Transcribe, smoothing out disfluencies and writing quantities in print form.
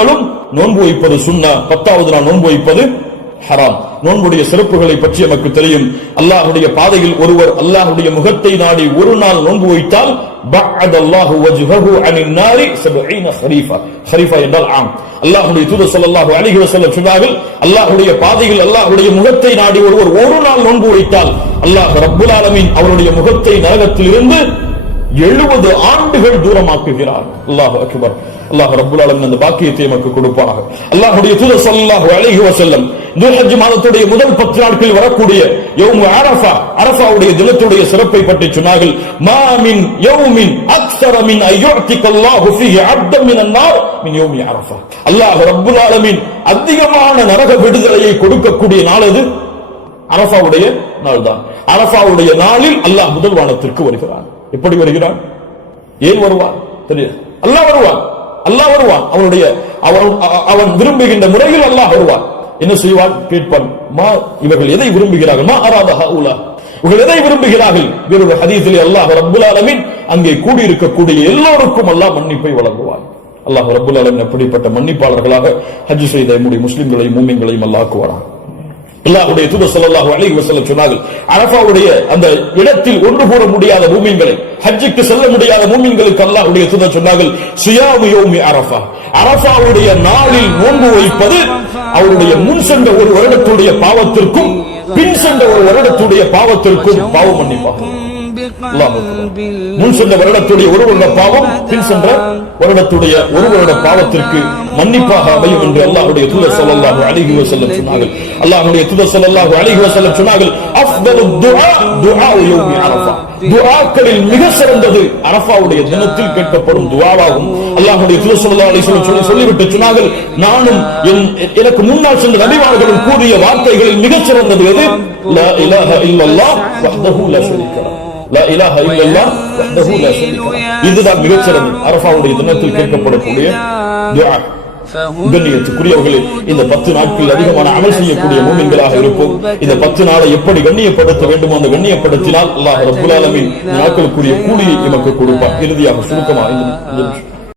நாட்களும் நோன்பு வைப்பது சுன்னா, 10வது நாள் நோன்பு வைப்பது ஹராம். நோன்புடைய சிறப்புகளை பற்றி நமக்கு தெரியும். அல்லாஹ்வுடைய பாதையில் ஒருவர் அல்லாஹ்வுடைய முகத்தை நாடி ஒரு நாள் நோன்பு வைத்தால் பஅதல்லாஹு வஜ்ஹஹு அனின் நாரி 70 ஹரீஃபா. ஹரீஃபா என்றால் ஆம். அல்லாஹ்வுடைய தூதர் ஸல்லல்லாஹு அலைஹி வஸல்லம் சொன்னார்கள், அல்லாஹ்வுடைய பாதையில் அல்லாஹ்வுடைய முகத்தை நாடி ஒருவர் ஒரு நாள் நோன்பு வைத்தால் அல்லாஹ் ரப்புல் ஆலமீன் அவருடைய முகத்தை நரகத்தில் இருந்து 70 ஆண்டுகள் தூரமாக்குகிறார். அல்லாஹ் அக்பர். அல்லாஹ் ரப்புல் ஆலமீன் அந்த பாக்கியத்தை நமக்கு கொடுப்பானாக. அல்லாஹ்வுடைய தூதர் ஸல்லல்லாஹு அலைஹி வஸல்லம் துல்ஹஜ் மாதத்துடைய முதல் 10 நாட்களில் வரக்கூடிய யௌம் அரஃபா, அரஃபாவுடைய தினத்துடைய சிறப்பை பற்றி சொன்னார்கள். மா மின் யௌமின் அக்ஸர மின் அய்யுஅதிகல்லாஹு ஃபீஹி அப்தன் மினன் நார் மின் யௌமி அரஃபா. அல்லாஹ் ரப்புல் ஆலமீன் அதிகமான நரக விடுதலையை கொடுக்கக்கூடிய நாள் அது அரஃபாவுடைய நாள் தான். அரஃபாவுடைய நாளில் அல்லாஹ் முதல் வானத்திற்கு வருகிறான். எப்படி வருகிறான்? ஏன் வருவான் தெரியாது. அல்லாஹ் வருவான், அல்லாஹ் வருவான். அவன் விரும்புகின்ற முறையில் அல்லாஹ் வருவான். என்ன செய்வான்? கேட்பான், மா இவர்கள் எதை விரும்புகிறார்கள்? மா அராத ஹவுலா, இவர்கள் எதை விரும்புகிறார்கள்? வேறொரு ஹதீஸிலே அல்லாஹ் ரப்புல் ஆலமீன் அங்கே கூடியிருக்கக்கூடிய எல்லோருக்கும் அல்லாஹ் மன்னிப்பை வழங்குவான். அல்லாஹ் ரப்புல் ஆலமீன் அப்படிப்பட்ட மன்னிப்பாளர்களாக ஹஜ் செய்த நம்முடைய முஸ்லிம்களையும் மூமின்களையும் அல்லாஹ் ஆக்குவானாக. அல்லாஹ்வுடைய தூதர் ஸல்லல்லாஹு அலைஹி வஸல்லம் சொன்னார்கள், அரஃபாவுடைய அந்த இடத்தில் ஒன்று கூற முடியாத மூமின்களை, ஹஜ்ஜுக்கு செல்ல முடியாத மூமின்களுக்கு அல்லாஹ்வுடைய தூதர் சொன்னார்கள், சியாமு யௌமி அரஃபா, அரஃபாவுடைய நாளில் நோன்பு வைப்பது அவருடைய முன் சென்ற ஒரு வருடத்துடைய பாவத்திற்கும் பின் சென்ற ஒரு வருடத்துடைய பாவத்திற்கும் பாவ மன்னிப்பாகும். முன் சென்ற வருடத்துடைய ஒரு வருட பாவம் பின் சென்ற வருடத்துடைய ஒரு வருட பாவத்திற்கு மன்னிப்பாக அமையும் என்று அல்லாஹ்வுடைய தூதர் ஸல்லல்லாஹு அலைஹி வஸல்லம் சொன்னார்கள். அல்லாஹ்வுடைய தூதர் ஸல்லல்லாஹு அலைஹி வஸல்லம் சொன்னார்கள், அஃதலு துஆ துஆ யௌமி அரஃபா, துஆக்களில் மிக சிறந்தது அரஃபாவுடைய தினத்தில் கேட்கப்படும் துஆவாகும். அல்லாஹ்வுடைய தூதர் ஸல்லல்லாஹு அலைஹி வஸல்லம் சொல்லிவிட்டு சொன்னார்கள், நானும் எனக்கு முன்னால் சென்ற நபிமார்களும் கூறிய வார்த்தைகளில் மிக சிறந்தது எது? லா இலாஹ இல்லல்லாஹ் வஹ்தஹு லா ஷரீக லஹு, லா இலாஹ இல்லல்லாஹ் வஹ்தஹு லா ஷரீக லஹு. இதுதான் மிகச் சிறந்தது அரஃபாவுடைய தினத்தில் கேட்கப்படக்கூடிய துஆ. கண்ணியத்துக்குரியவர்களே, இந்த 10 நாட்கள் அதிகமான அமல் செய்யக்கூடிய மூமின்களாக இருப்போம். இந்த 10 நாளை எப்படி கண்ணியப்படுத்த வேண்டுமோ அந்த கண்ணியப்படுத்தினால் அல்லாஹ் ரப்புல் ஆலமீன் நாட்களுக்குரிய கூலியை நமக்கு கொடுப்பார். இறுதியாக சுருக்கமாக